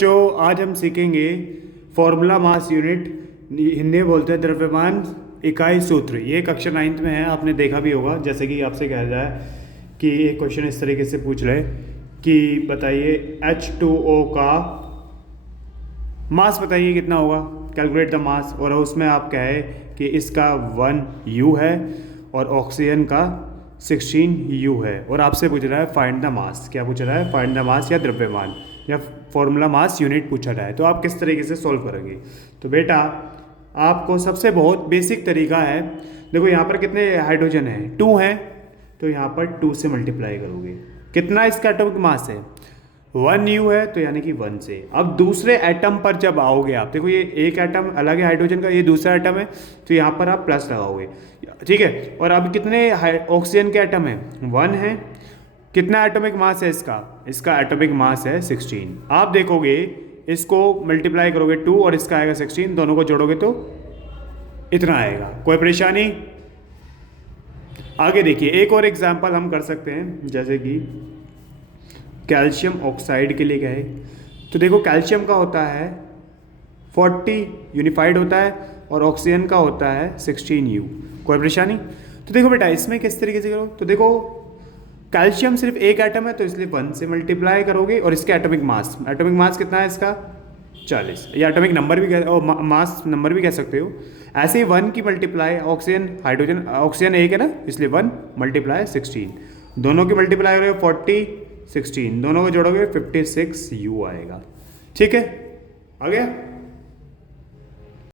बच्चों, आज हम सीखेंगे फॉर्मूला मास यूनिट, हिंदी में बोलते हैं द्रव्यमान इकाई सूत्र। ये कक्षा 9th में है, आपने देखा भी होगा। जैसे कि आपसे कहा जाए कि एक क्वेश्चन इस तरीके से पूछ रहे कि बताइए H2O का मास बताइए कितना होगा, कैलकुलेट द मास। और उसमें आप कहे कि इसका 1U है और ऑक्सीजन का 16U है, और आपसे पूछ रहा है फाइंड द मास। क्या पूछ रहा है? फाइंड द मास या द्रव्यमान या फॉर्मूला मास यूनिट पूछा रहा है। तो आप किस तरीके से सॉल्व करेंगे? तो बेटा आपको सबसे बहुत बेसिक तरीका है, देखो यहाँ पर कितने हाइड्रोजन हैं? 2 हैं, तो यहाँ पर 2 से मल्टीप्लाई करोगे। कितना इसका एटॉमिक मास है? 1U है, तो यानी कि 1 से। अब दूसरे एटम पर जब आओगे आप, देखो ये एक एटम अलग है हाइड्रोजन का, ये दूसरा एटम है, तो यहाँ पर आप प्लस लगाओगे, ठीक है। और अब कितने ऑक्सीजन के एटम है? 1 है। कितना एटॉमिक मास है इसका? इसका एटॉमिक मास है 16। आप देखोगे इसको मल्टीप्लाई करोगे 2 और इसका आएगा 16, दोनों को जोड़ोगे तो इतना आएगा। कोई परेशानी? आगे देखिए, एक और एग्जाम्पल हम कर सकते हैं, जैसे कि कैल्शियम ऑक्साइड के लिए गए तो देखो कैल्शियम का होता है 40 यूनिफाइड होता है और ऑक्सीजन का होता है 16U। कोई परेशानी? तो देखो बेटा इसमें किस तरीके से करो, तो देखो कैल्शियम सिर्फ एक एटम है, तो इसलिए 1 से मल्टीप्लाई करोगे। और इसके एटॉमिक मास कितना है इसका? 40। या एटॉमिक नंबर भी मास नंबर भी कह सकते हो। ऐसे ही 1 की मल्टीप्लाई ऑक्सीजन, हाइड्रोजन, ऑक्सीजन एक है ना, इसलिए 1 मल्टीप्लाई 16, दोनों की मल्टीप्लाई करोगे 40 16, दोनों को जोड़ोगे 56U आएगा। ठीक है, आ गया?